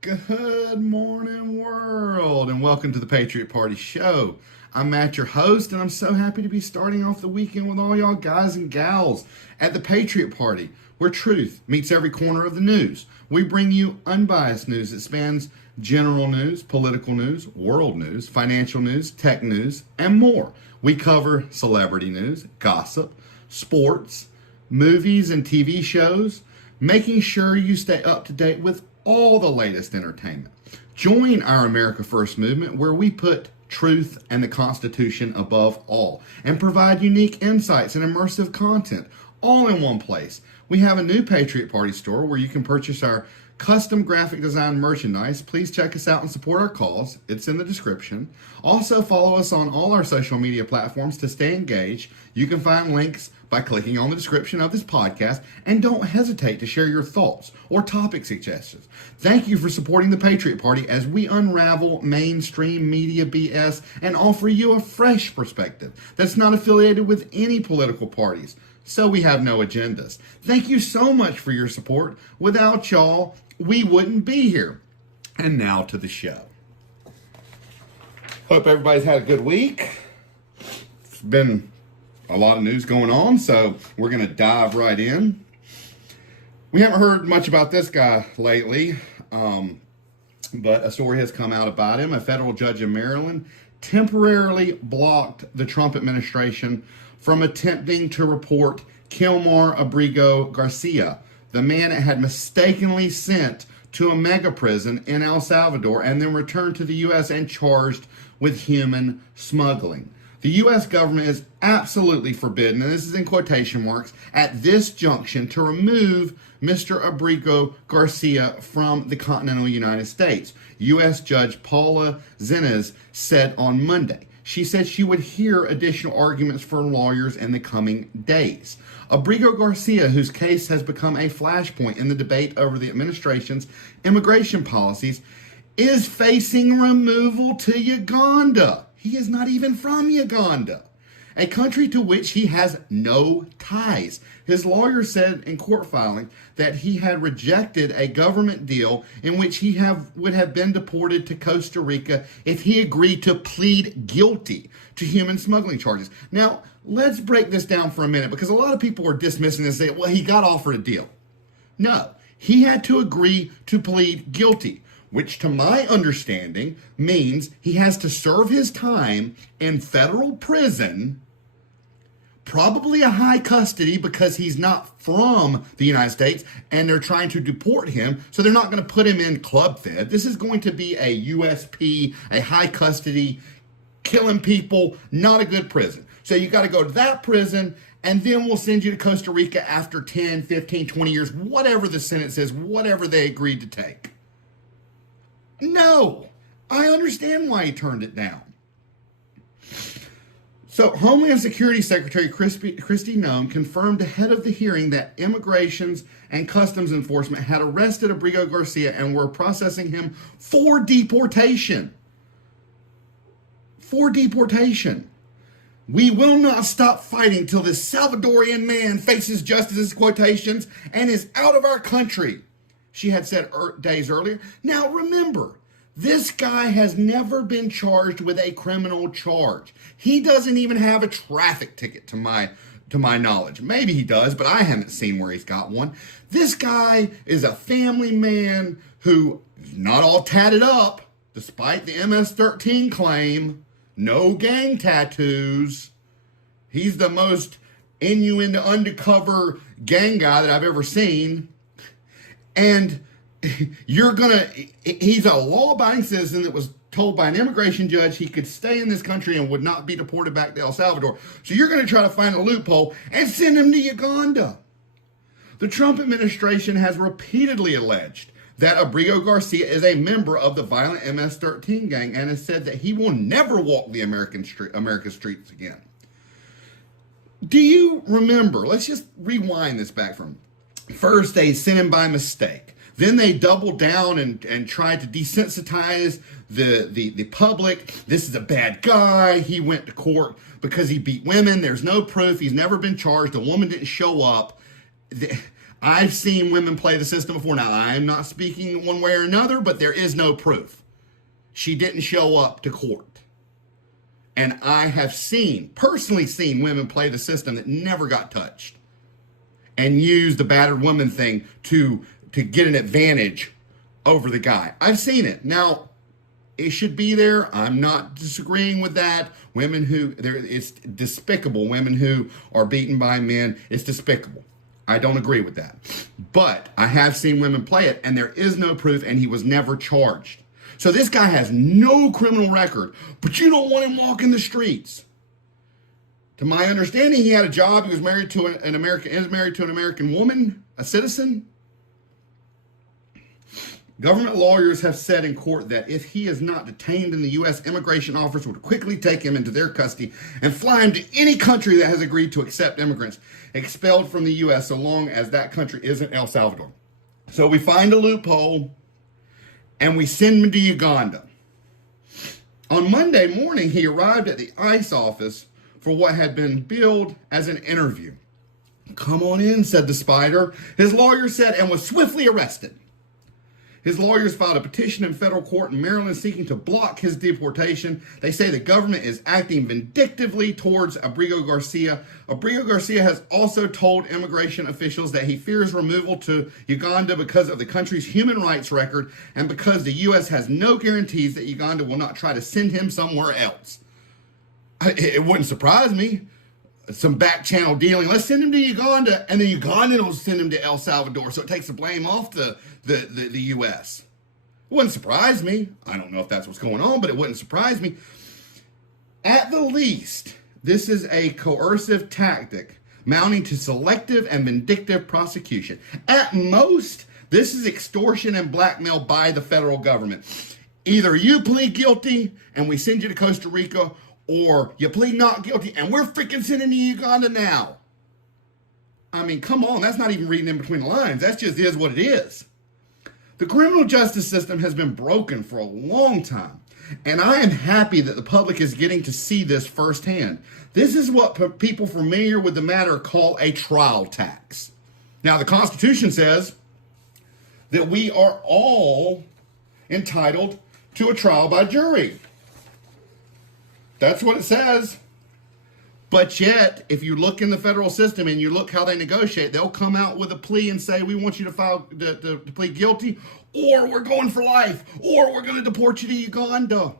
Good morning, world, and welcome to the Patriot Party Show. I'm Matt, your host, and I'm so happy to be starting off the weekend with all y'all guys and gals at the Patriot Party, where truth meets every corner of the news. We bring you unbiased news that spans general news, political news, world news, financial news, tech news, and more. We cover celebrity news, gossip, sports, movies and TV shows, making sure you stay up to date with all the latest entertainment. Join our America First movement where we put truth and the Constitution above all and provide unique insights and immersive content all in one place. We have a new Patriot Party store where you can purchase our custom graphic design merchandise. Please check us out and support our cause. It's in the description. Also follow us on all our social media platforms to stay engaged. You can find links by clicking on the description of this podcast, and don't hesitate to share your thoughts or topic suggestions. Thank you for supporting the Patriot Party as we unravel mainstream media BS and offer you a fresh perspective that's not affiliated with any political parties. So we have no agendas. Thank you so much for your support. Without y'all, we wouldn't be here. And now to the show. Hope everybody's had a good week. It's been a lot of news going on, so we're going to dive right in. We haven't heard much about this guy lately, but a story has come out about him. A federal judge in Maryland temporarily blocked the Trump administration from attempting to report Kilmar Abrigo Garcia, the man it had mistakenly sent to a mega prison in El Salvador and then returned to the U.S. and charged with human smuggling. The U.S. government is absolutely forbidden, and this is in quotation marks, at this junction to remove Mr. Abrigo Garcia from the continental United States. U.S. Judge Paula Zinnes said on Monday. She said she would hear additional arguments from lawyers in the coming days. Abrigo Garcia, whose case has become a flashpoint in the debate over the administration's immigration policies, is facing removal to Uganda. He is not even from Uganda, a country to which he has no ties. His lawyer said in court filing that he had rejected a government deal in which he would have been deported to Costa Rica if he agreed to plead guilty to human smuggling charges. Now, let's break this down for a minute because a lot of people are dismissing this and saying, well, he got offered a deal. No, he had to agree to plead guilty, which to my understanding means he has to serve his time in federal prison, probably a high custody because he's not from the United States and they're trying to deport him, so they're not going to put him in club fed. This is going to be a USP, a high custody, killing people, not a good prison. So you got to go to that prison, and then we'll send you to Costa Rica after 10, 15, 20 years, whatever the sentence is, whatever they agreed to take. No, I understand why he turned it down. So Homeland Security Secretary Kristi Noem confirmed ahead of the hearing that Immigrations and Customs Enforcement had arrested Abrigo Garcia and were processing him for deportation. For deportation. We will not stop fighting till this Salvadorian man faces justice's quotations and is out of our country, she had said days earlier. Now remember, this guy has never been charged with a criminal charge. He doesn't even have a traffic ticket to my knowledge. Maybe he does, but I haven't seen where he's got one. This guy is a family man who is not all tatted up, despite the MS-13 claim. No gang tattoos. He's the most innuendo undercover gang guy that I've ever seen. And he's a law-abiding citizen that was told by an immigration judge he could stay in this country and would not be deported back to El Salvador. So you're going to try to find a loophole and send him to Uganda. The Trump administration has repeatedly alleged that Abrigo Garcia is a member of the violent MS-13 gang and has said that he will never walk the America's streets again. Do you remember? Let's just rewind this back from first they sent him by mistake. Then they doubled down and tried to desensitize the public. This is a bad guy. He went to court because he beat women. There's no proof. He's never been charged. The woman didn't show up. I've seen women play the system before. Now, I am not speaking one way or another, but there is no proof. She didn't show up to court. And I have personally seen women play the system that never got touched and use the battered woman thing to get an advantage over the guy. I've seen it. Now, it should be there. I'm not disagreeing with that. It's despicable. Women who are beaten by men, it's despicable. I don't agree with that. But I have seen women play it, and there is no proof, and he was never charged. So this guy has no criminal record, but you don't want him walking the streets. To my understanding, he had a job. He was married to an American woman, a citizen. Government lawyers have said in court that if he is not detained in the U.S., immigration officers would quickly take him into their custody and fly him to any country that has agreed to accept immigrants expelled from the U.S. so long as that country isn't El Salvador. So we find a loophole and we send him to Uganda. On Monday morning, he arrived at the ICE office for what had been billed as an interview. "Come on in," said the spider, his lawyer said, and was swiftly arrested. His lawyers filed a petition in federal court in Maryland seeking to block his deportation. They say the government is acting vindictively towards Abrigo Garcia. Abrigo Garcia has also told immigration officials that he fears removal to Uganda because of the country's human rights record and because the U.S. has no guarantees that Uganda will not try to send him somewhere else. It wouldn't surprise me. Some back channel dealing. Let's send him to Uganda, and the Ugandan will send him to El Salvador, so it takes the blame off the U.S. It wouldn't surprise me. I don't know if that's what's going on, but it wouldn't surprise me. At the least, this is a coercive tactic mounting to selective and vindictive prosecution. At most, this is extortion and blackmail by the federal government. Either you plead guilty and we send you to Costa Rica, or you plead not guilty, and we're freaking sending you to Uganda now. I mean, come on, that's not even reading in between the lines. That just is what it is. The criminal justice system has been broken for a long time, and I am happy that the public is getting to see this firsthand. This is what people familiar with the matter call a trial tax. Now, the Constitution says that we are all entitled to a trial by jury. That's what it says. But yet, if you look in the federal system and you look how they negotiate, they'll come out with a plea and say, we want you to plead guilty, or we're going for life, or we're going to deport you to Uganda.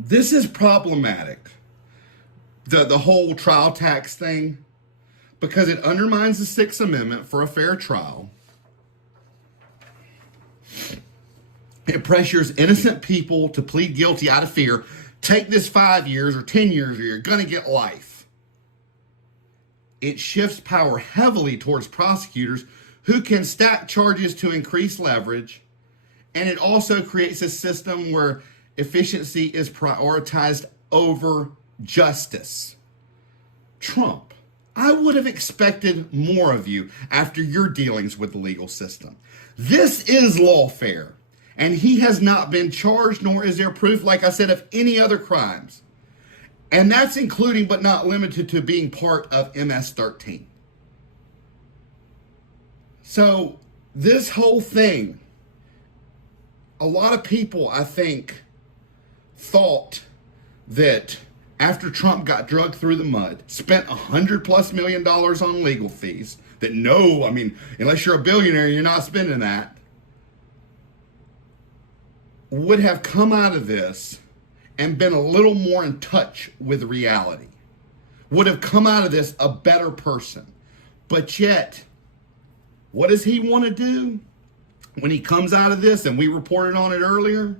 This is problematic, the whole trial tax thing, because it undermines the Sixth Amendment for a fair trial. It pressures innocent people to plead guilty out of fear. Take this 5 years or 10 years or you're going to get life. It shifts power heavily towards prosecutors who can stack charges to increase leverage. And it also creates a system where efficiency is prioritized over justice. Trump, I would have expected more of you after your dealings with the legal system. This is lawfare. And he has not been charged, nor is there proof, like I said, of any other crimes. And that's including but not limited to being part of MS-13. So this whole thing, a lot of people, I think, thought that after Trump got drugged through the mud, spent $100+ million on legal fees, that unless you're a billionaire, you're not spending that, would have come out of this and been a little more in touch with reality. Would have come out of this a better person. But yet, what does he want to do when he comes out of this? And we reported on it earlier.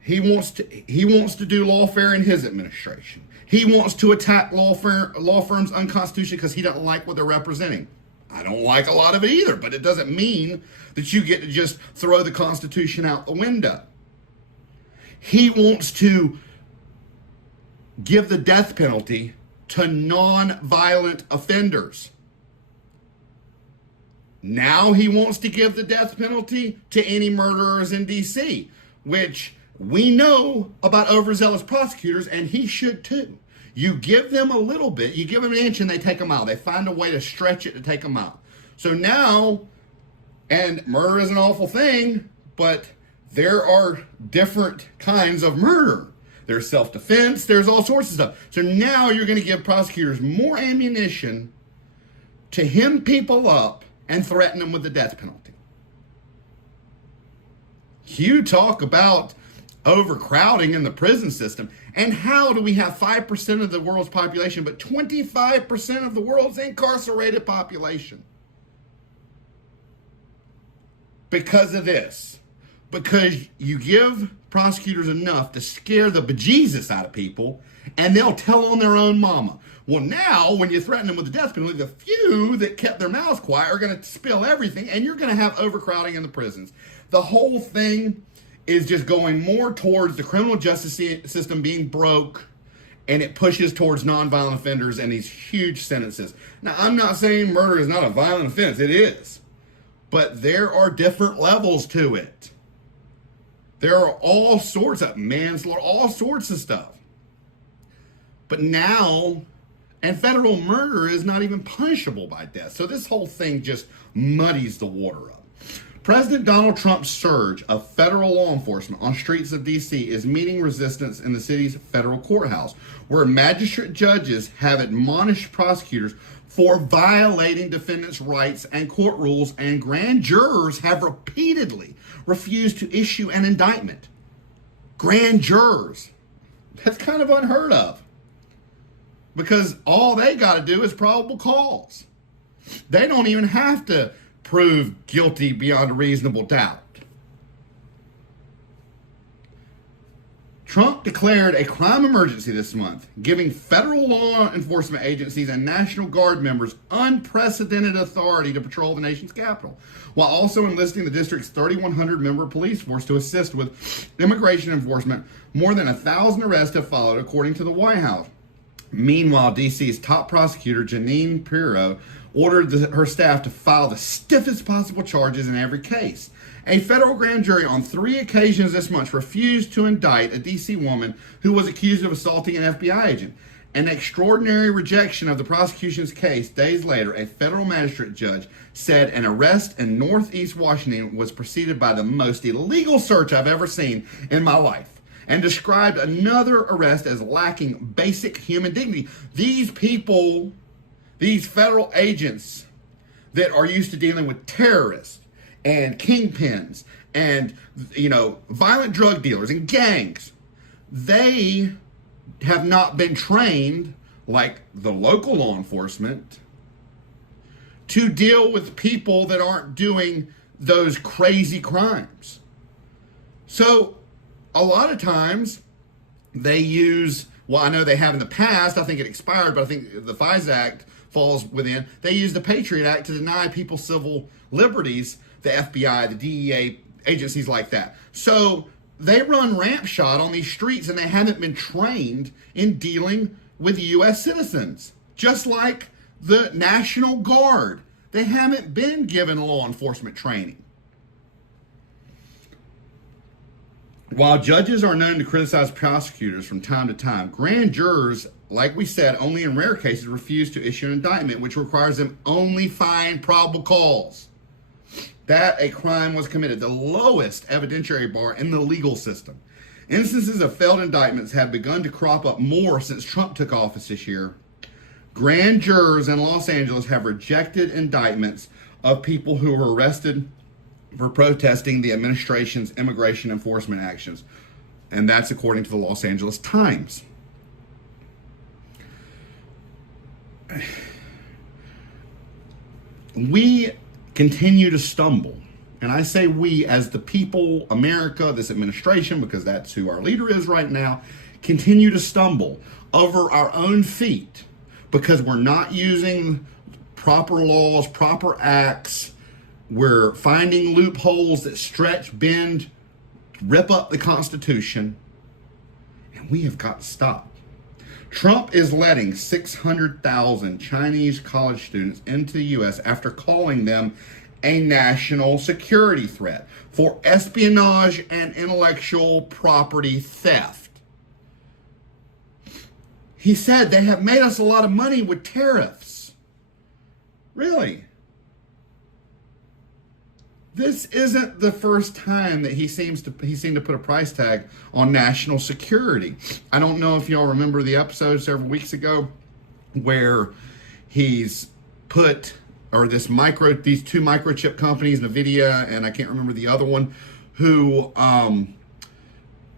He wants to do lawfare in his administration. He wants to attack law firms' unconstitutional because he doesn't like what they're representing. I don't like a lot of it either, but it doesn't mean that you get to just throw the Constitution out the window. He wants to give the death penalty to non-violent offenders. Now he wants to give the death penalty to any murderers in D.C., which we know about overzealous prosecutors, and he should too. You give them a little bit, you give them an inch and they take a mile. They find a way to stretch it to take a mile. So now, and murder is an awful thing, but there are different kinds of murder. There's self-defense, there's all sorts of stuff. So now you're going to give prosecutors more ammunition to hem people up and threaten them with the death penalty. You talk about overcrowding in the prison system. And how do we have 5% of the world's population, but 25% of the world's incarcerated population? Because of this. Because you give prosecutors enough to scare the bejesus out of people, and they'll tell on their own mama. Well, now, when you threaten them with the death penalty, the few that kept their mouths quiet are going to spill everything, and you're going to have overcrowding in the prisons. The whole thing is just going more towards the criminal justice system being broke, and it pushes towards nonviolent offenders and these huge sentences. Now, I'm not saying murder is not a violent offense. It is. But there are different levels to it. There are all sorts of manslaughter, all sorts of stuff. But now, and federal murder is not even punishable by death. So this whole thing just muddies the water up. President Donald Trump's surge of federal law enforcement on streets of D.C. is meeting resistance in the city's federal courthouse, where magistrate judges have admonished prosecutors for violating defendants' rights and court rules, and grand jurors have repeatedly refused to issue an indictment. Grand jurors. That's kind of unheard of, because all they got to do is probable cause. They don't even have to prove guilty beyond a reasonable doubt. Trump declared a crime emergency this month, giving federal law enforcement agencies and National Guard members unprecedented authority to patrol the nation's capital, while also enlisting the district's 3,100-member police force to assist with immigration enforcement. More than 1,000 arrests have followed, according to the White House. Meanwhile, D.C.'s top prosecutor, Jeanine Pirro, ordered her staff to file the stiffest possible charges in every case. A federal grand jury on 3 occasions this month refused to indict a D.C. woman who was accused of assaulting an FBI agent. An extraordinary rejection of the prosecution's case days later, a federal magistrate judge said an arrest in Northeast Washington was preceded by the most illegal search I've ever seen in my life, and described another arrest as lacking basic human dignity. These people, these federal agents that are used to dealing with terrorists and kingpins and, violent drug dealers and gangs, they have not been trained like the local law enforcement to deal with people that aren't doing those crazy crimes. So a lot of times they use, I know they have in the past, I think it expired, but I think the FISA Act falls within, they use the Patriot Act to deny people civil liberties, the FBI, the DEA, agencies like that. So they run ramp shot on these streets, and they haven't been trained in dealing with U.S. citizens. Just like the National Guard. They haven't been given law enforcement training. While judges are known to criticize prosecutors from time to time, grand jurors, like we said, only in rare cases refuse to issue an indictment, which requires them only find probable cause that a crime was committed, the lowest evidentiary bar in the legal system. Instances of failed indictments have begun to crop up more since Trump took office this year. Grand jurors in Los Angeles have rejected indictments of people who were arrested for protesting the administration's immigration enforcement actions. And that's according to the Los Angeles Times. We continue to stumble. And I say we as the people, America, this administration, because that's who our leader is right now, continue to stumble over our own feet because we're not using proper laws, proper acts. We're finding loopholes that stretch, bend, rip up the Constitution. And we have got to stop. Trump is letting 600,000 Chinese college students into the U.S. after calling them a national security threat for espionage and intellectual property theft. He said they have made us a lot of money with tariffs. Really? This isn't the first time that he seemed to put a price tag on national security. I don't know if y'all remember the episode several weeks ago where he's put, or these two microchip companies, NVIDIA and I can't remember the other one, who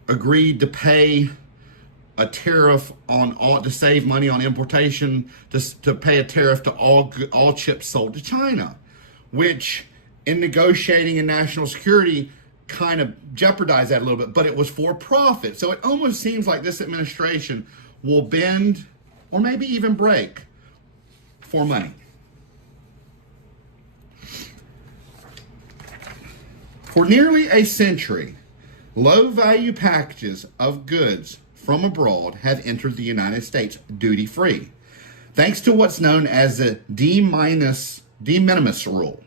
agreed to pay a tariff on all, to save money on importation, to pay a tariff to all chips sold to China, which in negotiating in national security kind of jeopardized that a little bit, but it was for profit. So it almost seems like this administration will bend or maybe even break for money. For nearly a century, low-value packages of goods from abroad have entered the United States duty-free, thanks to what's known as the de minimis rule,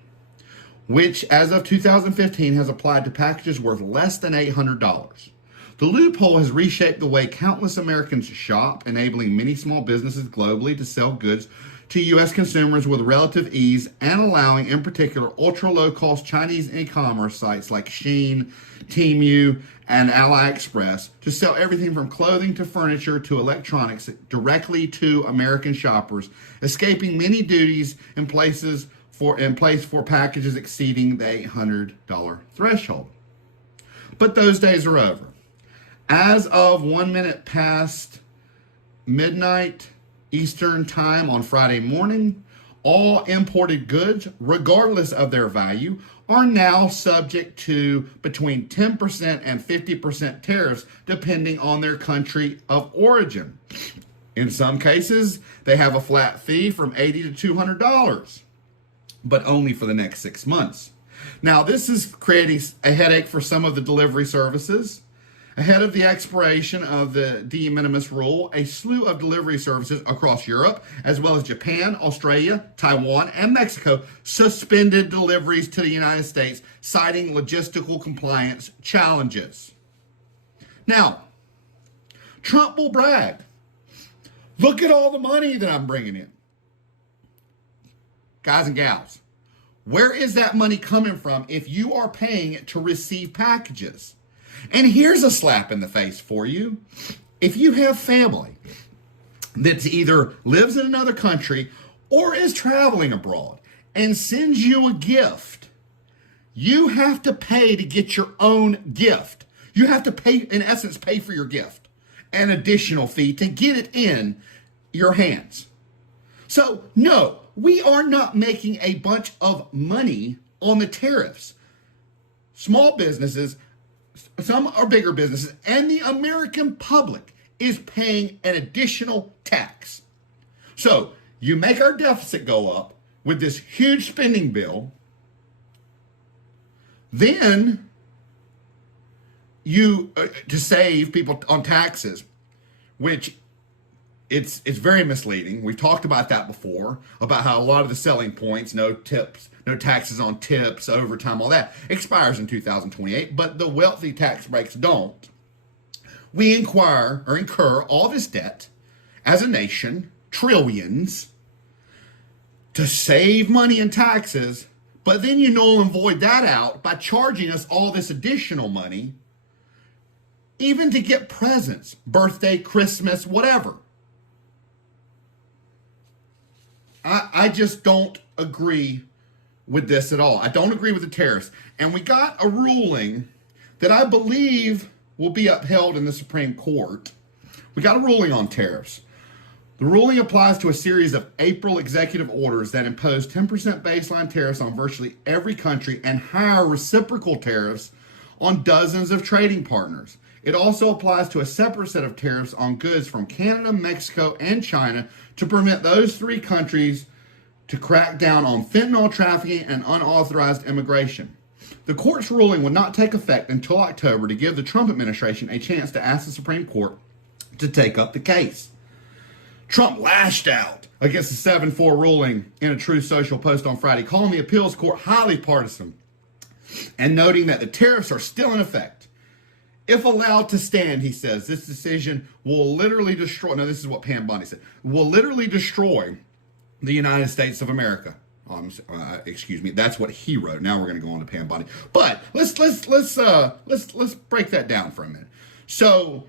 which as of 2015 has applied to packages worth less than $800. The loophole has reshaped the way countless Americans shop, enabling many small businesses globally to sell goods to U.S. consumers with relative ease and allowing, in particular, ultra-low-cost Chinese e-commerce sites like Shein, Temu, and AliExpress to sell everything from clothing to furniture to electronics directly to American shoppers, escaping many duties in place for packages exceeding the $800 threshold. But those days are over. As of 1 minute past midnight Eastern Time on Friday morning, all imported goods, regardless of their value, are now subject to between 10% and 50% tariffs depending on their country of origin. In some cases, they have a flat fee from $80 to $200, but only for the next 6 months. Now, this is creating a headache for some of the delivery services. Ahead of the expiration of the de minimis rule, a slew of delivery services across Europe, as well as Japan, Australia, Taiwan, and Mexico, suspended deliveries to the United States, citing logistical compliance challenges. Now, Trump will brag. Look at all the money that I'm bringing in. Guys and gals, where is that money coming from if you are paying to receive packages? And here's a slap in the face for you. If you have family that either lives in another country or is traveling abroad and sends you a gift, you have to pay to get your own gift. You have to pay, in essence, pay for your gift, an additional fee to get it in your hands. So, no, we are not making a bunch of money on the tariffs. Small businesses, some are bigger businesses, and the American public is paying an additional tax. So you make our deficit go up with this huge spending bill, then you, to save people on taxes, which it's very misleading. We've talked about that before, about how a lot of the selling points, no tips, no taxes on tips, overtime, all that, expires in 2028, but the wealthy tax breaks don't. We incur all this debt as a nation, trillions, to save money in taxes, but then you null and void that out by charging us all this additional money, even to get presents, birthday, Christmas, whatever. I just don't agree with this at all. I don't agree with the tariffs. And we got a ruling that I believe will be upheld in the Supreme Court. We got a ruling on tariffs. The ruling applies to a series of April executive orders that impose 10% baseline tariffs on virtually every country and higher reciprocal tariffs on dozens of trading partners. It also applies to a separate set of tariffs on goods from Canada, Mexico, and China to permit those three countries to crack down on fentanyl trafficking and unauthorized immigration. The court's ruling would not take effect until October to give the Trump administration a chance to ask the Supreme Court to take up the case. Trump lashed out against the 7-4 ruling in a Truth Social post on Friday, calling the appeals court highly partisan and noting that the tariffs are still in effect. If allowed to stand, he says, this decision will literally destroy, no, this is what Pam Bondi said, will literally destroy the United States of America. Excuse me, that's what he wrote. Now we're going to go on to Pam Bondi. But let's break that down for a minute. So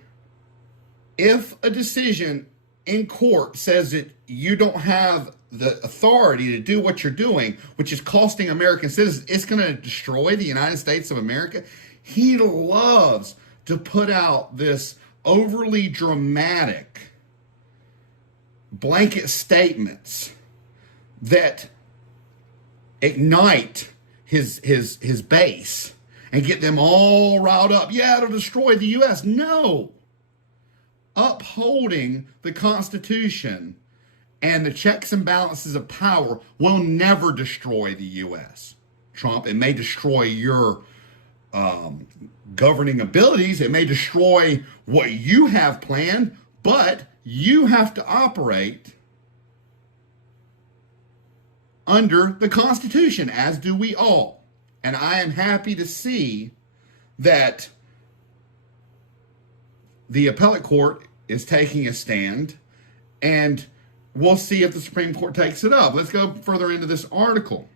if a decision in court says that you don't have the authority to do what you're doing, which is costing American citizens, it's going to destroy the United States of America. He loves to put out this overly dramatic blanket statements that ignite his base and get them all riled up. Yeah, it'll destroy the U.S. No. Upholding the Constitution and the checks and balances of power will never destroy the U.S. Trump, it may destroy your governing abilities. It may destroy what you have planned, but you have to operate under the Constitution, as do we all. And I am happy to see that the appellate court is taking a stand, and we'll see if the Supreme Court takes it up. Let's go further into this article.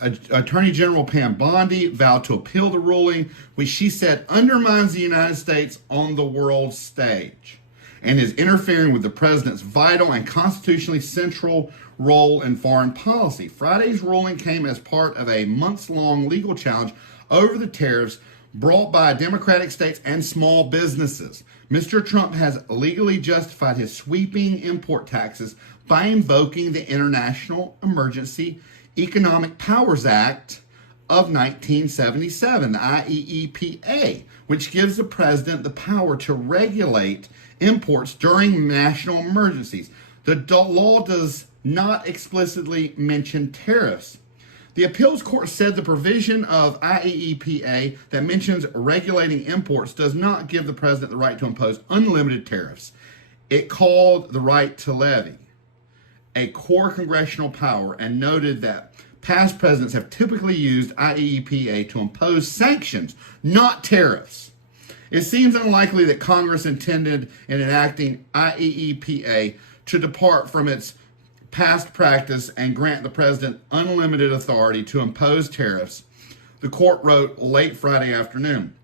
Attorney General Pam Bondi vowed to appeal the ruling, which she said undermines the United States on the world stage and is interfering with the president's vital and constitutionally central role in foreign policy. Friday's ruling came as part of a months-long legal challenge over the tariffs brought by Democratic states and small businesses. Mr. Trump has legally justified his sweeping import taxes by invoking the International Emergency Economic Powers Act of 1977, the IEEPA, which gives the president the power to regulate imports during national emergencies. The law does not explicitly mention tariffs. The appeals court said the provision of IEEPA that mentions regulating imports does not give the president the right to impose unlimited tariffs. It called the right to levy a core congressional power and noted that past presidents have typically used IEEPA to impose sanctions, not tariffs. It seems unlikely that Congress intended in enacting IEEPA to depart from its past practice and grant the president unlimited authority to impose tariffs, the court wrote late Friday afternoon.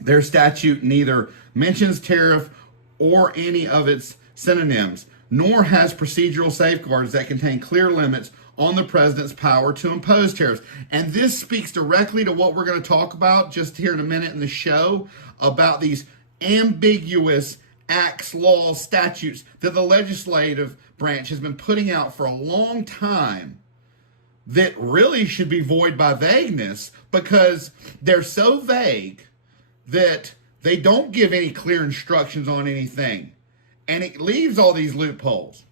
Their statute neither mentions tariff or any of its synonyms, nor has procedural safeguards that contain clear limits on the president's power to impose tariffs. And this speaks directly to what we're going to talk about just here in a minute in the show about these ambiguous acts, laws, statutes that the legislative branch has been putting out for a long time that really should be void by vagueness because they're so vague that they don't give any clear instructions on anything. And it leaves all these loopholes.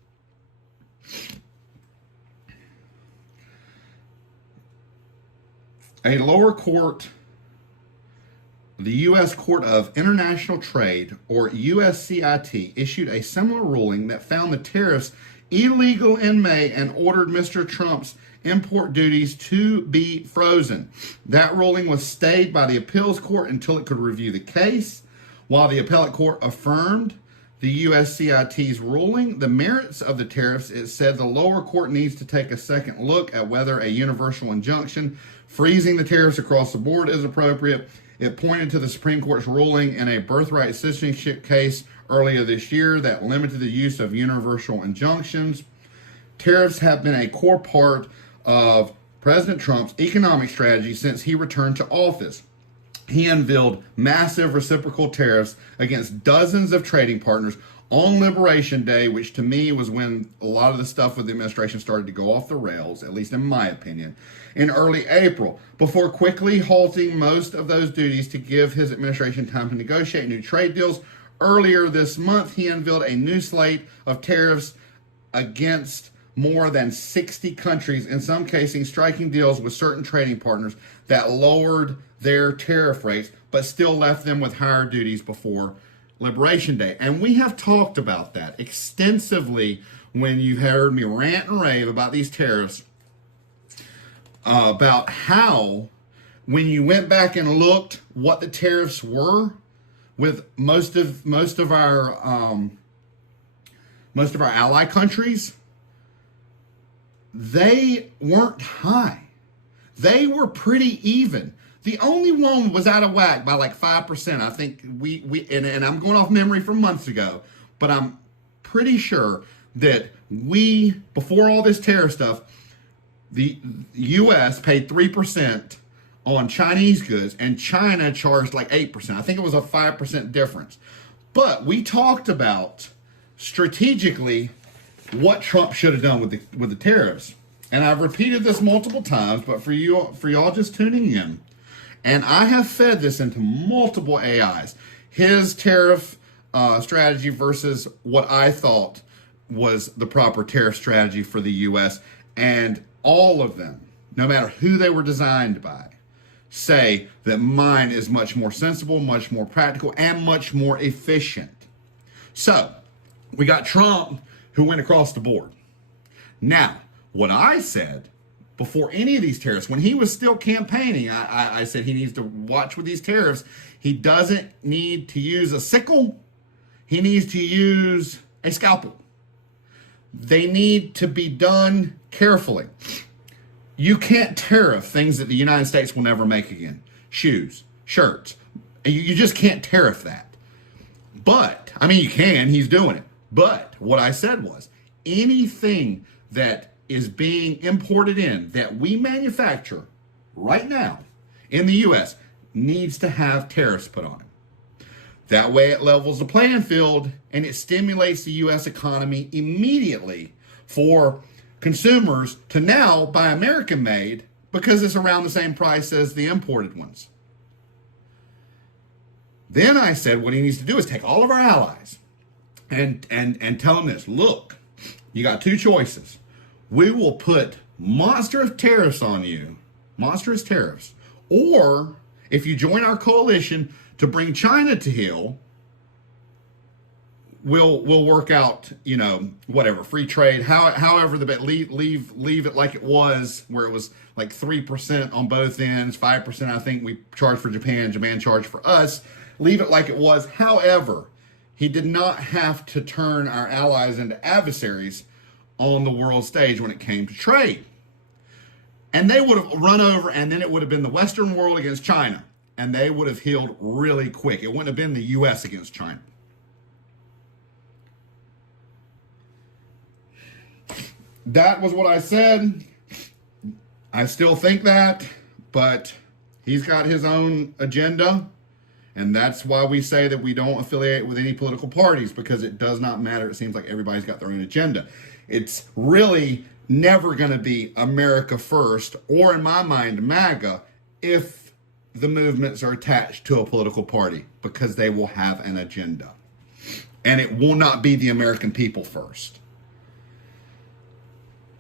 A lower court, the U.S. Court of International Trade, or USCIT, issued a similar ruling that found the tariffs illegal in May and ordered Mr. Trump's import duties to be frozen. That ruling was stayed by the appeals court until it could review the case. While the appellate court affirmed the USCIT's ruling, the merits of the tariffs, it said the lower court needs to take a second look at whether a universal injunction freezing the tariffs across the board is appropriate. It pointed to the Supreme Court's ruling in a birthright citizenship case earlier this year that limited the use of universal injunctions. Tariffs have been a core part of President Trump's economic strategy since he returned to office. He unveiled massive reciprocal tariffs against dozens of trading partners on Liberation Day, which to me was when a lot of the stuff with the administration started to go off the rails, at least in my opinion, in early April, before quickly halting most of those duties to give his administration time to negotiate new trade deals. Earlier this month, he unveiled a new slate of tariffs against more than 60 countries, in some cases striking deals with certain trading partners that lowered their tariff rates, but still left them with higher duties before Liberation Day. And we have talked about that extensively when you heard me rant and rave about these tariffs, about how when you went back and looked what the tariffs were with most of our ally countries, they weren't high. They were pretty even. The only one was out of whack by like 5%. I think and I'm going off memory from months ago, but I'm pretty sure that before all this tariff stuff, the U.S. paid 3% on Chinese goods, and China charged like 8%. I think it was a 5% difference. But we talked about strategically what Trump should have done with the tariffs. And I've repeated this multiple times, but for y'all just tuning in, and I have fed this into multiple AIs, his tariff strategy versus what I thought was the proper tariff strategy for the U.S., and all of them, no matter who they were designed by, say that mine is much more sensible, much more practical, and much more efficient. So, we got Trump, who went across the board. Now, what I said before any of these tariffs, when he was still campaigning, I said he needs to watch with these tariffs. He doesn't need to use a sickle. He needs to use a scalpel. They need to be done carefully. You can't tariff things that the United States will never make again. Shoes, shirts. You just can't tariff that. But, I mean, you can. He's doing it. But what I said was, anything that is being imported in that we manufacture right now in the U.S. needs to have tariffs put on it. That way it levels the playing field and it stimulates the U.S. economy immediately for consumers to now buy American made because it's around the same price as the imported ones. Then I said what he needs to do is take all of our allies and tell them this. Look, you got two choices. We will put monstrous tariffs on you, monstrous tariffs, or if you join our coalition to bring China to heel, we'll work out, whatever, free trade, however leave it like it was, where it was like 3% on both ends, 5% I think we charged for Japan charged for us. Leave it like it was. However, he did not have to turn our allies into adversaries on the world stage when it came to trade. And they would have run over, and then it would have been the Western world against China, and they would have healed really quick. It wouldn't have been the U.S. against China. That was what I said. I still think that, but he's got his own agenda. And that's why we say that we don't affiliate with any political parties, because it does not matter. It seems like everybody's got their own agenda. It's really never going to be America first, or in my mind, MAGA, if the movements are attached to a political party, because they will have an agenda. And it will not be the American people first.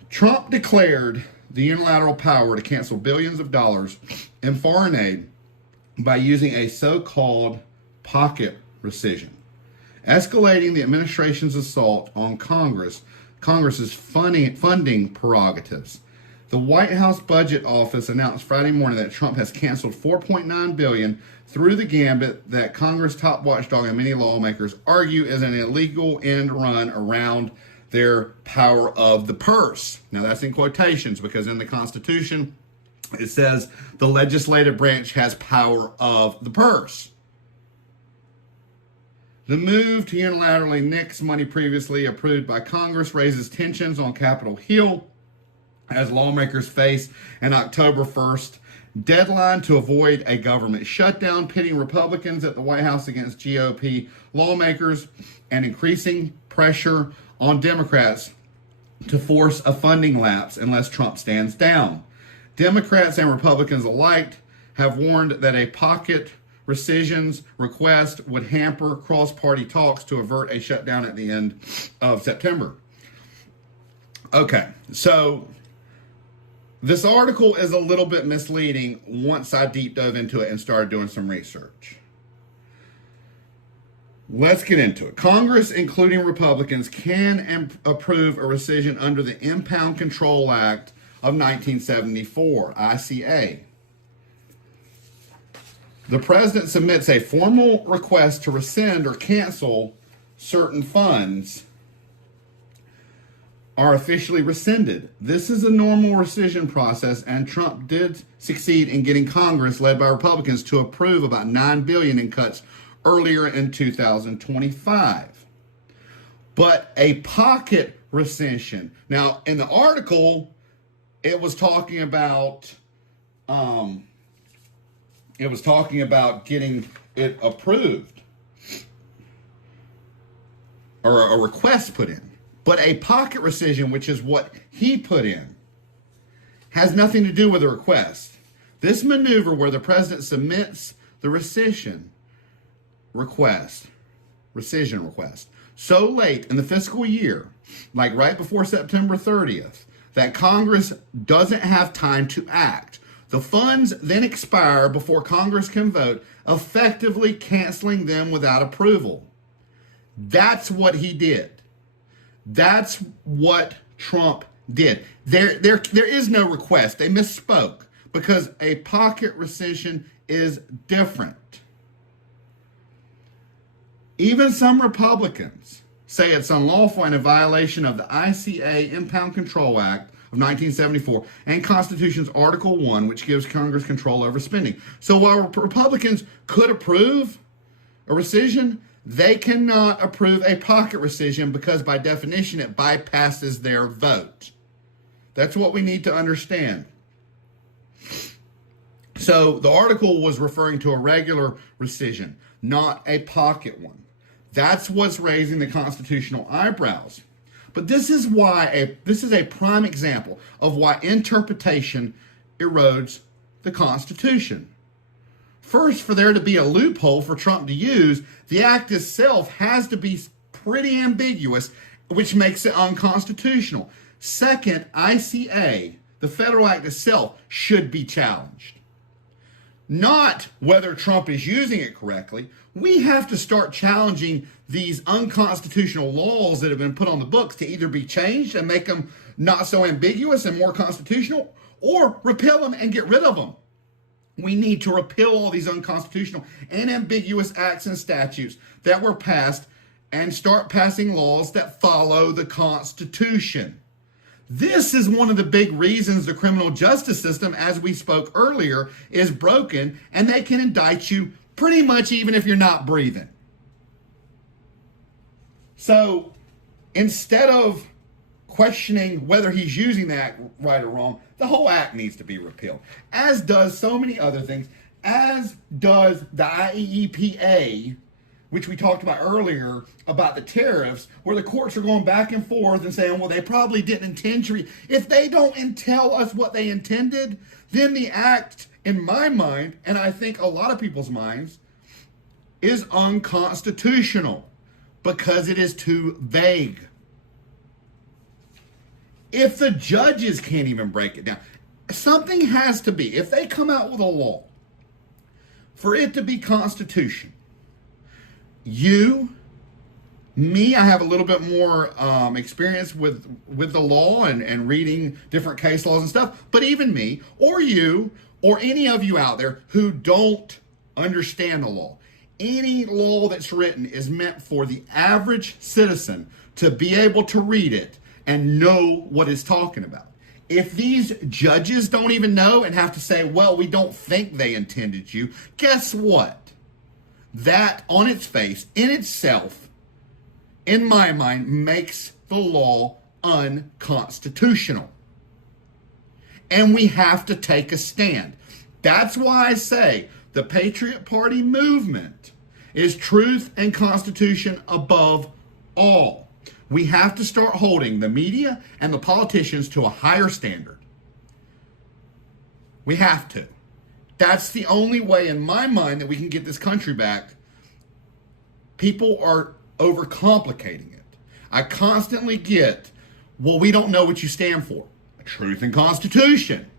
Trump declared the unilateral power to cancel billions of dollars in foreign aid by using a so-called pocket rescission, escalating the administration's assault on Congress's funding prerogatives. The White House Budget Office announced Friday morning that Trump has canceled $4.9 billion through the gambit that Congress top watchdog and many lawmakers argue is an illegal end run around their power of the purse. Now that's in quotations, because in the Constitution it says the legislative branch has power of the purse. The move to unilaterally nix money previously approved by Congress raises tensions on Capitol Hill as lawmakers face an October 1st deadline to avoid a government shutdown, pitting Republicans at the White House against GOP lawmakers and increasing pressure on Democrats to force a funding lapse unless Trump stands down. Democrats and Republicans alike have warned that a pocket rescissions request would hamper cross-party talks to avert a shutdown at the end of September. Okay, so this article is a little bit misleading once I deep dove into it and started doing some research. Let's get into it. Congress, including Republicans, can approve a rescission under the Impound Control Act of 1974, ICA. the president submits a formal request to rescind or cancel certain funds are officially rescinded. This is a normal rescission process, and Trump did succeed in getting Congress, led by Republicans, to approve about $9 billion in cuts earlier in 2025. But a pocket rescission. Now, in the article, it was talking about getting it approved or a request put in. But a pocket rescission, which is what he put in, has nothing to do with a request. This maneuver where the president submits the rescission request so late in the fiscal year, like right before September 30th, that Congress doesn't have time to act. The funds then expire before Congress can vote, effectively canceling them without approval. That's what he did. That's what Trump did. There is no request. They misspoke because a pocket rescission is different. Even some Republicans say it's unlawful and a violation of the ICA Impound Control Act of 1974 and Constitution's Article 1, which gives Congress control over spending. So while Republicans could approve a rescission, they cannot approve a pocket rescission because by definition it bypasses their vote. That's what we need to understand. So the article was referring to a regular rescission, not a pocket one. That's what's raising the constitutional eyebrows. But this is a prime example of why interpretation erodes the Constitution. First, for there to be a loophole for Trump to use, the act itself has to be pretty ambiguous, which makes it unconstitutional. Second, ICA, the federal act itself, should be challenged. Not whether Trump is using it correctly. We have to start challenging these unconstitutional laws that have been put on the books to either be changed and make them not so ambiguous and more constitutional, or repeal them and get rid of them. We need to repeal all these unconstitutional and ambiguous acts and statutes that were passed and start passing laws that follow the Constitution. This is one of the big reasons the criminal justice system, as we spoke earlier, is broken, and they can indict you pretty much even if you're not breathing. So instead of questioning whether he's using that right or wrong, the whole act needs to be repealed, as does so many other things, as does the IEEPA, which we talked about earlier about the tariffs, where the courts are going back and forth and saying, well, they probably didn't intend to. If they don't tell us what they intended, then the act, in my mind, and I think a lot of people's minds, is unconstitutional because it is too vague. If the judges can't even break it down, something has to be. If they come out with a law, for it to be constitutional, you, me, I have a little bit more experience with the law and reading different case laws and stuff, but even me, or you, or any of you out there who don't understand the law, any law that's written is meant for the average citizen to be able to read it and know what it's talking about. If these judges don't even know and have to say, well, we don't think they intended you, guess what? That on its face, in itself, in my mind, makes the law unconstitutional. And we have to take a stand. That's why I say the Patriot Party movement is truth and constitution above all. We have to start holding the media and the politicians to a higher standard. We have to. That's the only way, in my mind, that we can get this country back. People are overcomplicating it. I constantly get, well, we don't know what you stand for. Truth and Constitution.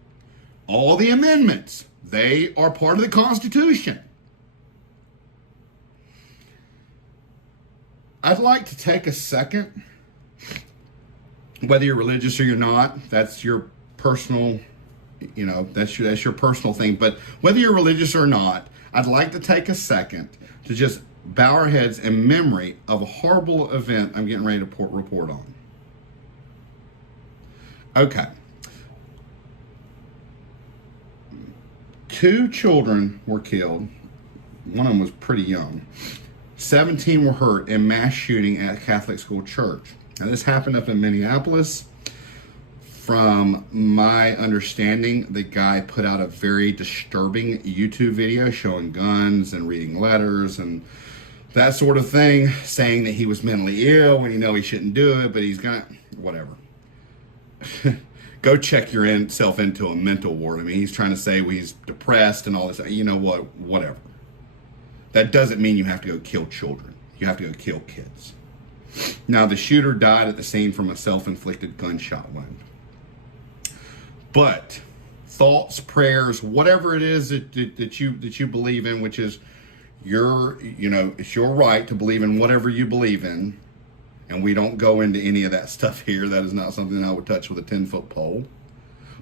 All the amendments, they are part of the Constitution. I'd like to take a second, whether you're religious or you're not, that's your personal, that's your personal thing. But whether you're religious or not, I'd like to take a second to just bow our heads in memory of a horrible event I'm getting ready to report on. Okay. 2 children were killed. One of them was pretty young. 17 were hurt in mass shooting at a Catholic school church. Now, this happened up in Minneapolis. From my understanding, the guy put out a very disturbing YouTube video showing guns and reading letters and that sort of thing, saying that he was mentally ill when he shouldn't do it, but he's gonna, whatever. Go check yourself into a mental ward. I mean, he's trying to say he's depressed and all this. You know what? Whatever. That doesn't mean you have to go kill children. You have to go kill kids. Now, the shooter died at the scene from a self-inflicted gunshot wound. But thoughts, prayers, whatever it is that you believe in, which is it's your right to believe in whatever you believe in. And we don't go into any of that stuff here. That is not something I would touch with a 10-foot pole.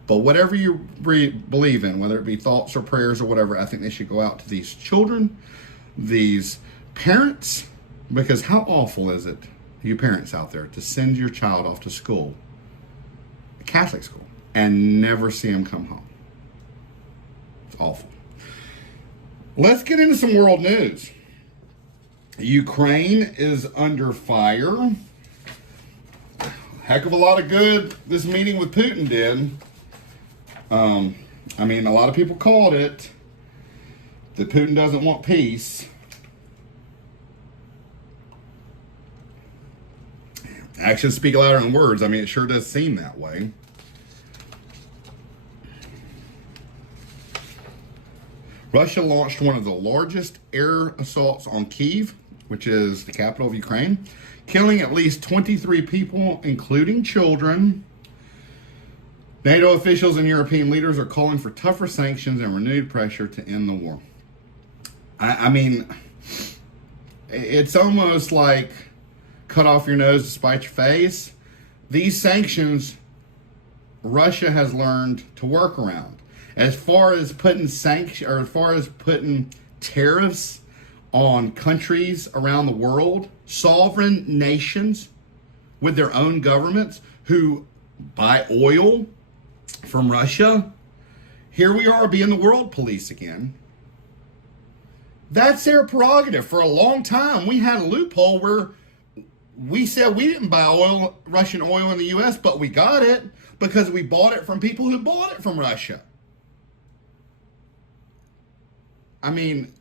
But whatever you believe in, whether it be thoughts or prayers or whatever, I think they should go out to these children, these parents, because how awful is it, you parents out there, to send your child off to school, a Catholic school, and never see him come home? It's awful. Let's get into some world news. Ukraine is under fire. Heck of a lot of good this meeting with Putin did. I mean, a lot of people called it that Putin doesn't want peace. Actions speak louder than words. I mean, it sure does seem that way. Russia launched one of the largest air assaults on Kyiv, which is the capital of Ukraine, killing at least 23 people, including children. NATO officials and European leaders are calling for tougher sanctions and renewed pressure to end the war. I mean, it's almost like cut off your nose to spite your face. These sanctions, Russia has learned to work around. As far as putting tariffs on countries around the world, sovereign nations with their own governments who buy oil from Russia, here we are being the world police again. That's their prerogative. For a long time, we had a loophole where we said we didn't buy Russian oil in the U.S., but we got it because we bought it from people who bought it from Russia. I mean,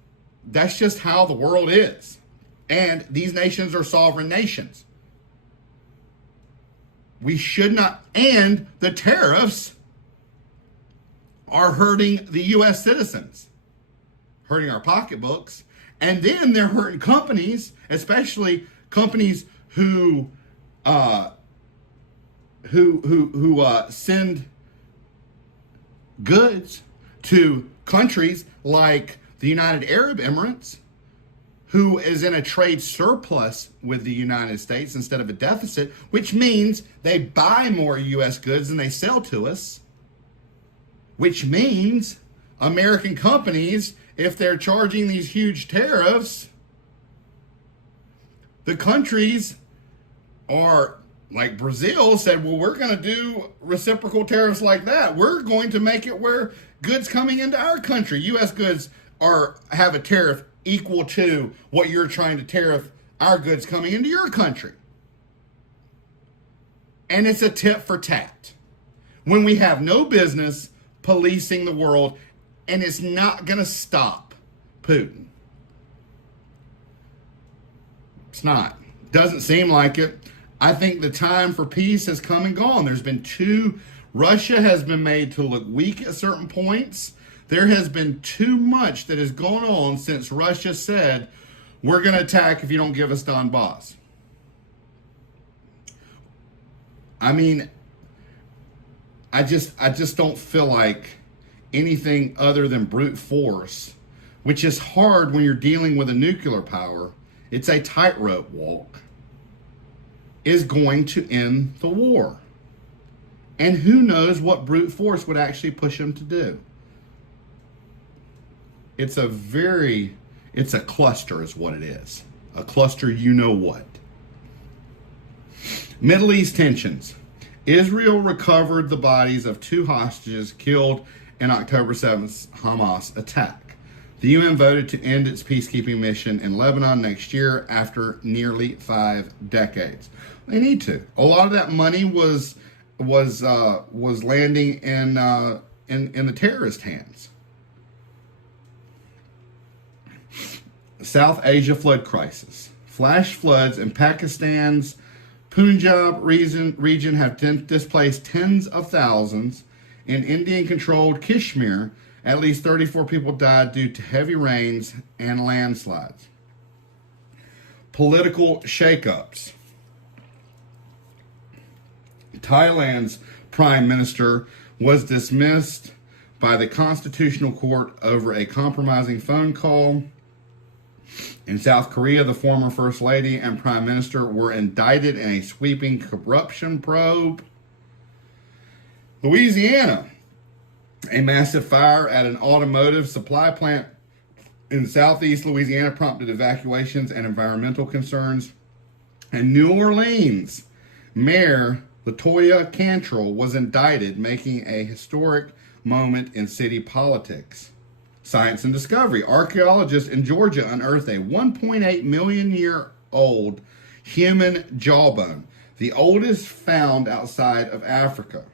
that's just how the world is. And these nations are sovereign nations. We should not, and the tariffs are hurting the U.S. citizens, hurting our pocketbooks, and then they're hurting companies, especially companies who send goods to countries like the United Arab Emirates, who is in a trade surplus with the United States instead of a deficit, which means they buy more U.S. goods than they sell to us, which means American companies, if they're charging these huge tariffs, the countries are, like Brazil said, well, we're going to do reciprocal tariffs like that. We're going to make it where goods coming into our country, U.S. goods, have a tariff equal to what you're trying to tariff our goods coming into your country. And it's a tit for tat. When we have no business policing the world, and it's not going to stop Putin. It's not. Doesn't seem like it. I think the time for peace has come and gone. Russia has been made to look weak at certain points. There has been too much that has gone on since Russia said, we're going to attack if you don't give us Donbass. I mean, I just don't feel like anything other than brute force, which is hard when you're dealing with a nuclear power. It's a tightrope walk, is going to end the war. And who knows what brute force would actually push them to do. It's a cluster is what it is. A cluster, you know what. Middle East tensions. Israel recovered the bodies of 2 hostages killed in October 7th Hamas attack. The UN voted to end its peacekeeping mission in Lebanon next year after nearly 5 decades. They need to. A lot of that money was landing in the terrorist hands. South Asia flood crisis. Flash floods in Pakistan's Punjab region have displaced tens of thousands. In Indian-controlled Kashmir, at least 34 people died due to heavy rains and landslides. Political shakeups. Thailand's prime minister was dismissed by the Constitutional Court over a compromising phone call. In South Korea, the former First Lady and Prime Minister were indicted in a sweeping corruption probe. Louisiana, a massive fire at an automotive supply plant in southeast Louisiana prompted evacuations and environmental concerns. And New Orleans, Mayor LaToya Cantrell was indicted, making a historic moment in city politics. Science and discovery. Archaeologists in Georgia unearthed a 1.8 million year old human jawbone, the oldest found outside of Africa.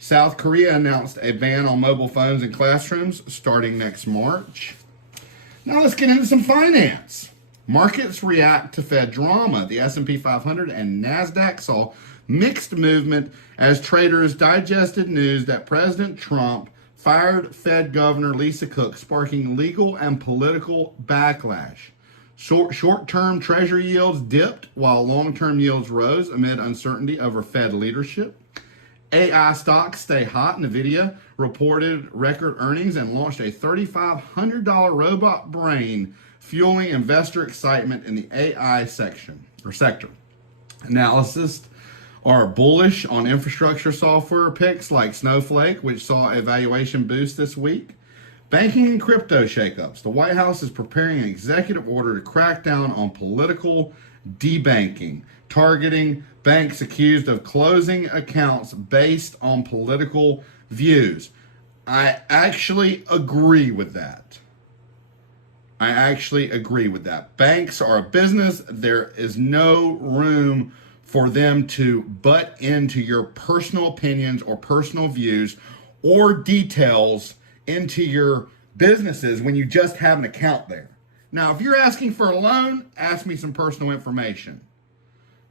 South Korea announced a ban on mobile phones in classrooms starting next March. Now let's get into some finance. Markets react to Fed drama. The S&P 500 and NASDAQ saw mixed movement as traders digested news that President Trump fired Fed Governor Lisa Cook, sparking legal and political backlash. Short-term Treasury yields dipped while long-term yields rose amid uncertainty over Fed leadership. AI stocks stay hot. NVIDIA reported record earnings and launched a $3,500 robot brain, fueling investor excitement in the AI sector. Analysts are bullish on infrastructure software picks like Snowflake, which saw a valuation boost this week. Banking and crypto shakeups. The White House is preparing an executive order to crack down on political debanking, targeting banks accused of closing accounts based on political views. I actually agree with that. Banks are a business. There is no room for them to butt into your personal opinions or personal views or details into your businesses when you just have an account there. Now, if you're asking for a loan, ask me some personal information.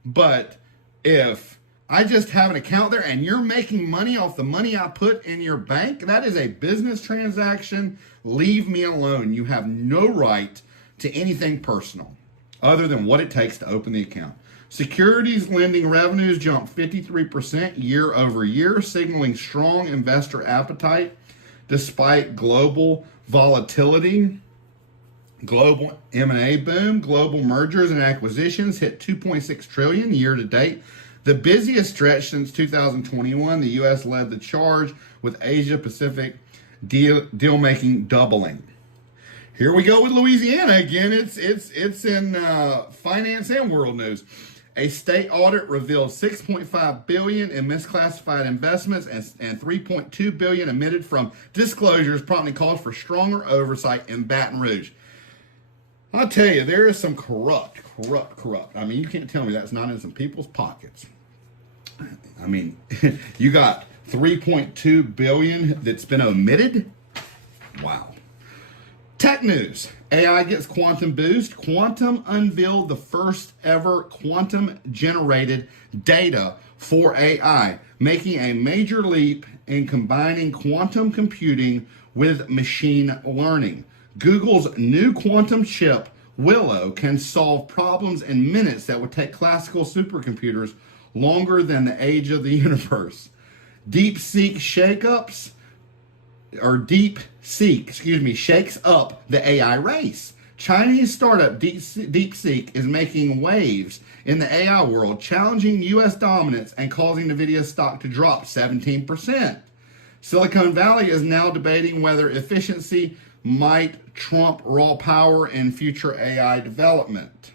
But if I just have an account there and you're making money off the money I put in your bank, that is a business transaction. Leave me alone. You have no right to anything personal other than what it takes to open the account. Securities lending revenues jumped 53% year over year, signaling strong investor appetite despite global volatility. Global M&A boom. Global mergers and acquisitions hit $2.6 trillion year to date. The busiest stretch since 2021. The U.S. led the charge with Asia Pacific deal making doubling. Here we go with Louisiana again. It's in finance and world news. A state audit revealed $6.5 billion in misclassified investments and $3.2 billion emitted from disclosures, prompting calls for stronger oversight in Baton Rouge. I'll tell you, there is some corrupt. I mean, you can't tell me that's not in some people's pockets. I mean, you got $3.2 billion that's been omitted. Wow. Tech news. AI gets quantum boost. Quantum unveiled the first ever quantum generated data for AI, making a major leap in combining quantum computing with machine learning. Google's new quantum chip, Willow, can solve problems in minutes that would take classical supercomputers longer than the age of the universe. DeepSeek shakes up the AI race. Chinese startup DeepSeek is making waves in the AI world, challenging U.S. dominance and causing NVIDIA stock to drop 17%. Silicon Valley is now debating whether efficiency might trump raw power in future AI development.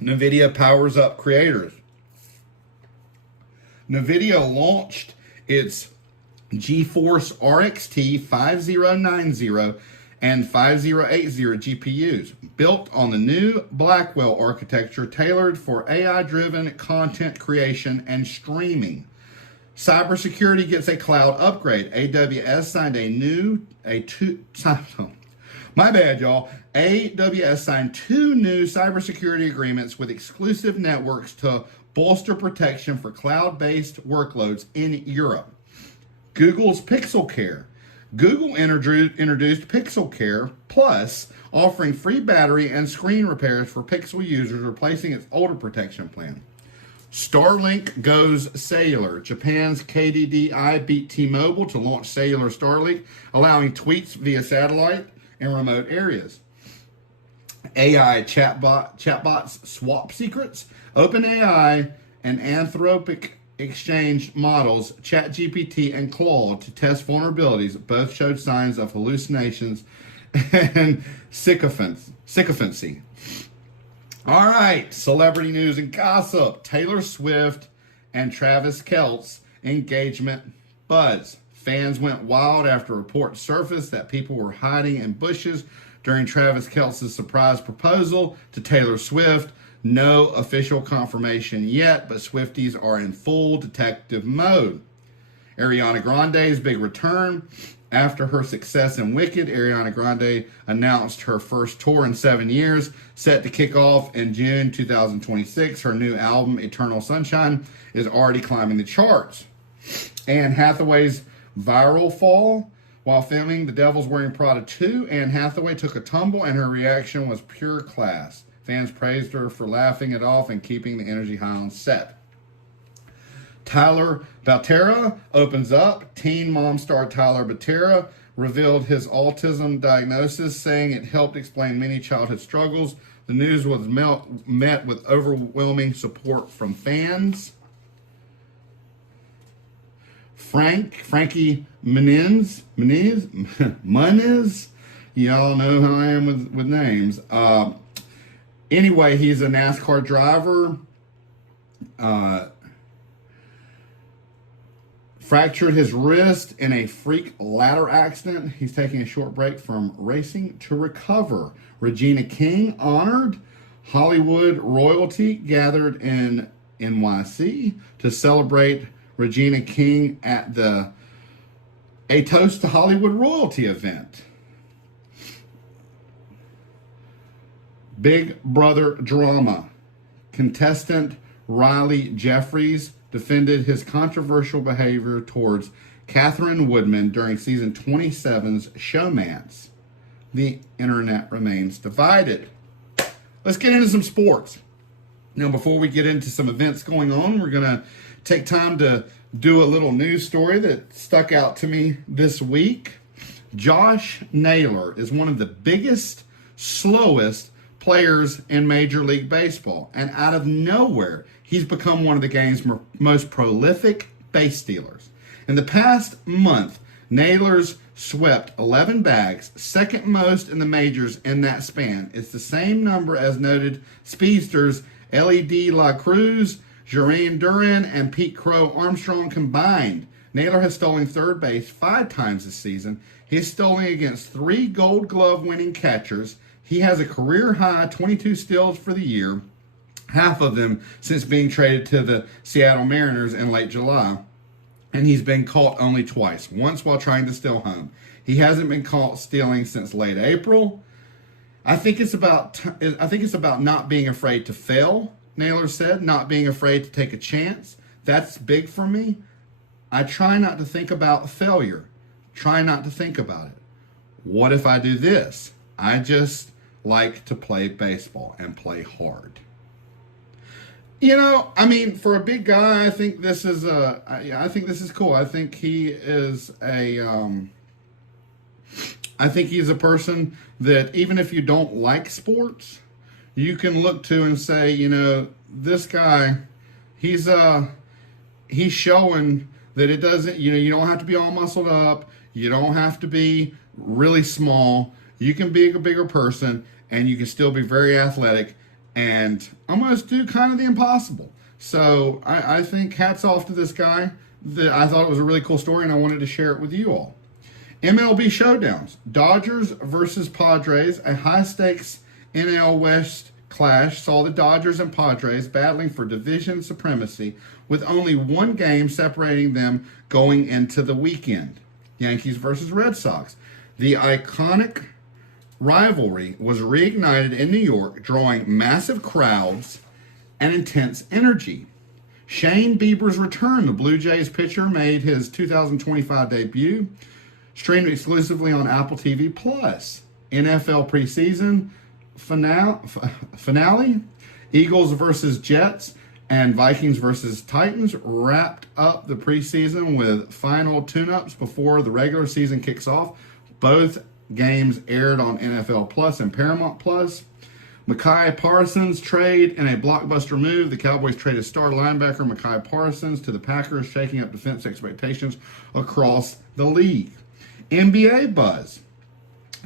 NVIDIA powers up creators. NVIDIA launched its GeForce RXT 5090 and 5080 GPUs, built on the new Blackwell architecture tailored for AI-driven content creation and streaming. Cybersecurity gets a cloud upgrade. AWS signed AWS signed 2 new cybersecurity agreements with exclusive networks to bolster protection for cloud-based workloads in Europe. Google's Pixel Care. Google introduced Pixel Care Plus, offering free battery and screen repairs for Pixel users, replacing its older protection plan. Starlink goes cellular. Japan's KDDI beat T-Mobile to launch cellular Starlink, allowing tweets via satellite in remote areas. AI chatbots swap secrets. OpenAI and Anthropic exchanged models ChatGPT and Claude to test vulnerabilities. Both showed signs of hallucinations and sycophancy. All right, celebrity news and gossip. Taylor Swift and Travis Kelce's engagement buzz. Fans went wild after reports surfaced that people were hiding in bushes during Travis Kelce's surprise proposal to Taylor Swift. No official confirmation yet, but Swifties are in full detective mode. Ariana Grande's big return. After her success in Wicked, Ariana Grande announced her first tour in 7 years, set to kick off in June 2026. Her new album, Eternal Sunshine, is already climbing the charts. Anne Hathaway's viral fall. While filming The Devil's Wearing Prada 2, Anne Hathaway took a tumble and her reaction was pure class. Fans praised her for laughing it off and keeping the energy high on set. Tyler Batera opens up. Teen Mom star Tyler Batera revealed his autism diagnosis, saying it helped explain many childhood struggles. The news was met with overwhelming support from fans. Frankie Muniz, y'all know how I am with names. Anyway, he's a NASCAR driver. Fractured his wrist in a freak ladder accident. He's taking a short break from racing to recover. Regina King honored. Hollywood royalty gathered in NYC to celebrate Regina King at A Toast to Hollywood royalty event. Big Brother drama. Contestant Riley Jeffries defended his controversial behavior towards Catherine Woodman during season 27's Showmance. The internet remains divided. Let's get into some sports. Now, before we get into some events going on, we're going to take time to do a little news story that stuck out to me this week. Josh Naylor is one of the biggest, slowest players in Major League Baseball. And out of nowhere, he's become one of the game's most prolific base stealers. In the past month, Naylor's swept 11 bags, second most in the majors in that span. It's the same number as noted speedsters LED La Cruz, Jareen Duran, and Pete Crow Armstrong combined. Naylor has stolen third base 5 times this season. He's stolen against 3 Gold Glove winning catchers. He has a career-high 22 steals for the year, half of them since being traded to the Seattle Mariners in late July. And he's been caught only twice, once while trying to steal home. He hasn't been caught stealing since late April. I think it's about not being afraid to fail, Naylor said, not being afraid to take a chance. That's big for me. I try not to think about failure. Try not to think about it. What if I do this? I just like to play baseball and play hard. You know, I mean, for a big guy, I think this is cool. I think he is I think he's a person that even if you don't like sports, you can look to and say, you know, this guy, he's showing that it doesn't, you don't have to be all muscled up. You don't have to be really small. You can be a bigger person and you can still be very athletic and almost do kind of the impossible. So I think hats off to this guy. I thought it was a really cool story and I wanted to share it with you all. MLB showdowns. Dodgers versus Padres, a high-stakes NL West clash saw the Dodgers and Padres battling for division supremacy with only one game separating them going into the weekend. Yankees versus Red Sox. The iconic rivalry was reignited in New York, drawing massive crowds and intense energy. Shane Bieber's return. The Blue Jays pitcher made his 2025 debut, streamed exclusively on Apple TV+. NFL preseason finale. Eagles versus Jets and Vikings versus Titans wrapped up the preseason with final tune-ups before the regular season kicks off. Both games aired on NFL Plus and Paramount Plus. Micah Parsons trade in a blockbuster move. The Cowboys traded star linebacker Micah Parsons to the Packers, shaking up defense expectations across the league. NBA buzz.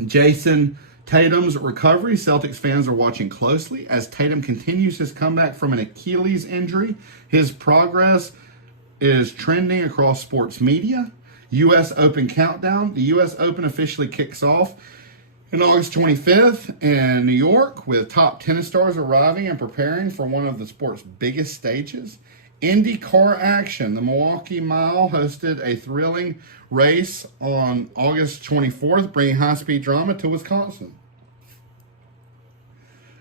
Jason Tatum's recovery. Celtics fans are watching closely as Tatum continues his comeback from an Achilles injury. His progress is trending across sports media. U.S. Open countdown. The U.S. Open officially kicks off on August 25th in New York, with top tennis stars arriving and preparing for one of the sport's biggest stages. IndyCar action. The Milwaukee Mile hosted a thrilling race on August 24th, bringing high-speed drama to Wisconsin.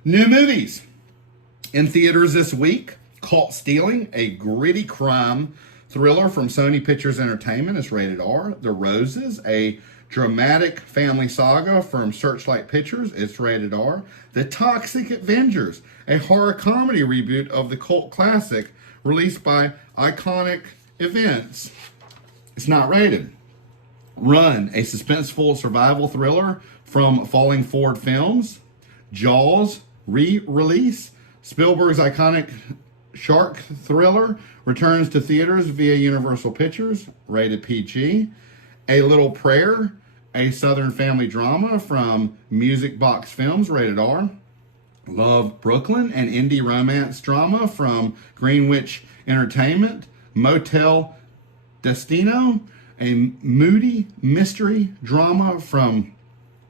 New movies in theaters this week. Caught Stealing, a gritty crime thriller from Sony Pictures Entertainment, is rated R. The Roses, a dramatic family saga from Searchlight Pictures, it's rated R. The Toxic Avengers, a horror comedy reboot of the cult classic released by Iconic Events, it's not rated. Run, a suspenseful survival thriller from Falling Forward Films. Jaws, re-release. Spielberg's iconic shark thriller returns to theaters via Universal Pictures, rated PG. A Little Prayer, a Southern family drama from Music Box Films, rated R. Love, Brooklyn, an indie romance drama from Greenwich Entertainment. Motel Destino, a moody mystery drama from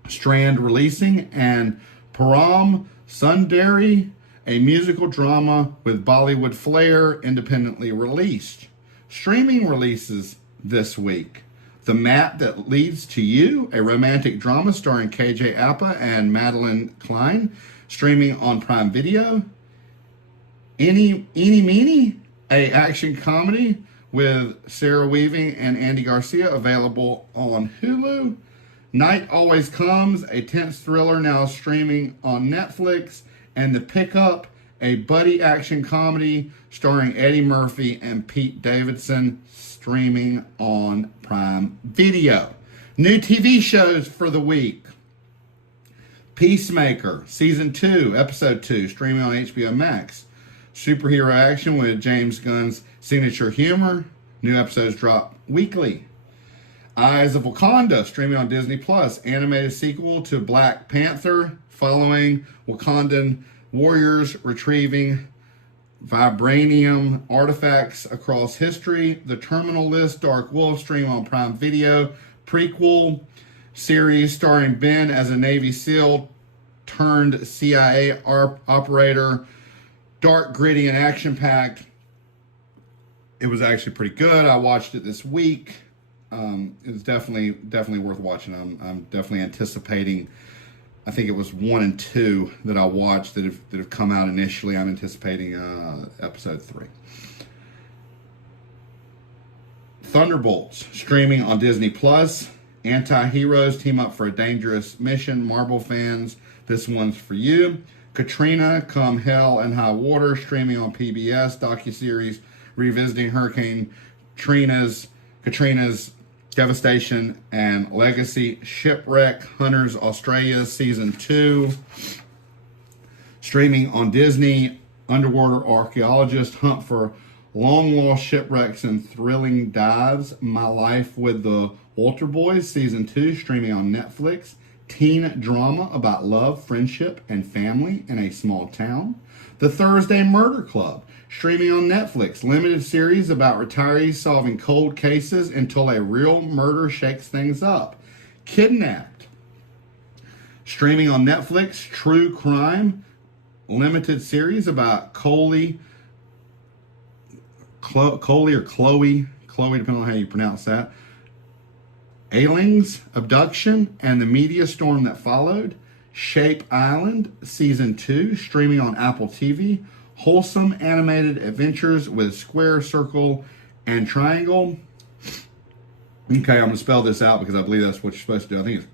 Strand Releasing. And Param Sundari, a musical drama with Bollywood flair, independently released. Streaming releases this week. The Map That Leads to You, a romantic drama starring KJ Apa and Madeline Klein, streaming on Prime Video. Eeny Meeny, a action comedy with Sarah Weaving and Andy Garcia, available on Hulu. Night Always Comes, a tense thriller now streaming on Netflix. And The Pickup, a buddy action comedy starring Eddie Murphy and Pete Davidson, streaming on Prime Video. New TV shows for the week. Peacemaker, Season 2, Episode 2, streaming on HBO Max. Superhero action with James Gunn's signature humor. New episodes drop weekly. Eyes of Wakanda, streaming on Disney+. Animated sequel to Black Panther, following Wakandan warriors retrieving vibranium artifacts across history. The Terminal List, Dark Wolf, stream on Prime Video. Prequel series starring Ben as a Navy SEAL turned CIA operator. Dark, gritty, and action-packed. It was actually pretty good. I watched it this week. It was definitely worth watching. I'm definitely anticipating. I think it was 1 and 2 that I watched that have come out initially. I'm anticipating episode 3. Thunderbolts, streaming on Disney+. Anti-heroes team up for a dangerous mission. Marvel fans, this one's for you. Katrina, Come Hell and High Water, streaming on PBS. Docuseries revisiting Hurricane Katrina's devastation and legacy. Shipwreck Hunters Australia, Season 2, streaming on Disney. Underwater archaeologists hunt for Long Lost Shipwrecks and Thrilling Dives, My Life with the Walter Boys, Season 2, streaming on Netflix. Teen drama about love, friendship, and family in a small town. The Thursday Murder Club, streaming on Netflix. Limited series about retirees solving cold cases until a real murder shakes things up. Kidnapped, streaming on Netflix. True crime, limited series about Chloe, depending on how you pronounce that. Ailing's abduction and the media storm that followed. Shape Island, Season 2, streaming on Apple TV. Wholesome animated adventures with square, circle, and triangle. Okay, I'm going to spell this out because I believe that's what you're supposed to do. I think it's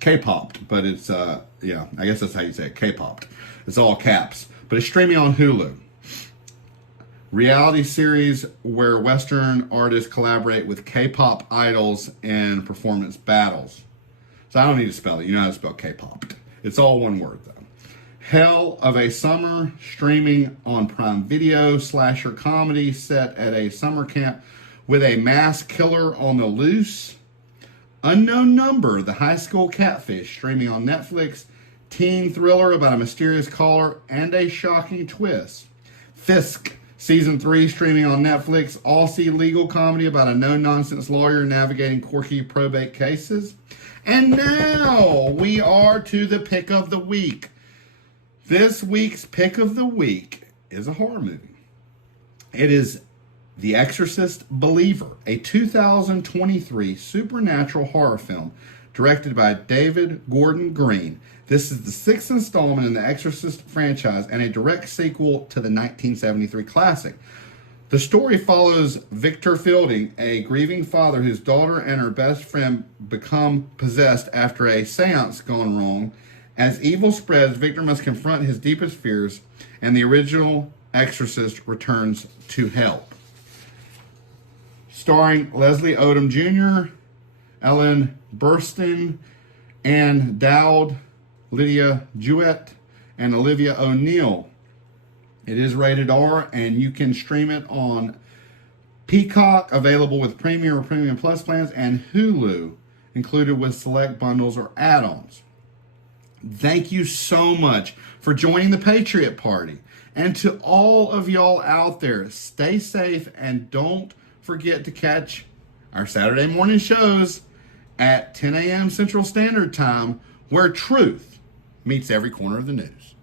K-popped, but it's, yeah, I guess that's how you say it, K-popped. It's all caps, but it's streaming on Hulu. Reality series where Western artists collaborate with K-pop idols in performance battles. So I don't need to spell it. You know how to spell K-popped. It's all one word, though. Hell of a Summer, streaming on Prime Video. Slasher comedy set at a summer camp with a mass killer on the loose. Unknown Number, the high school catfish, streaming on Netflix. Teen thriller about a mysterious caller and a shocking twist. Fisk, Season 3, streaming on Netflix. Aussie legal comedy about a no-nonsense lawyer navigating quirky probate cases. And now we are to the pick of the week. This week's pick of the week is a horror movie. It is The Exorcist Believer, a 2023 supernatural horror film directed by David Gordon Green. This is the sixth installment in the Exorcist franchise and a direct sequel to the 1973 classic. The story follows Victor Fielding, a grieving father whose daughter and her best friend become possessed after a seance gone wrong. As evil spreads, Victor must confront his deepest fears, and the original Exorcist returns to help. Starring Leslie Odom Jr., Ellen Burstyn, Ann Dowd, Lydia Jewett, and Olivia O'Neill. It is rated R, and you can stream it on Peacock, available with Premium or Premium Plus plans, and Hulu, included with select bundles or add-ons. Thank you so much for joining the Patriot Party. And to all of y'all out there, stay safe and don't forget to catch our Saturday morning shows at 10 a.m. Central Standard Time, where truth meets every corner of the news.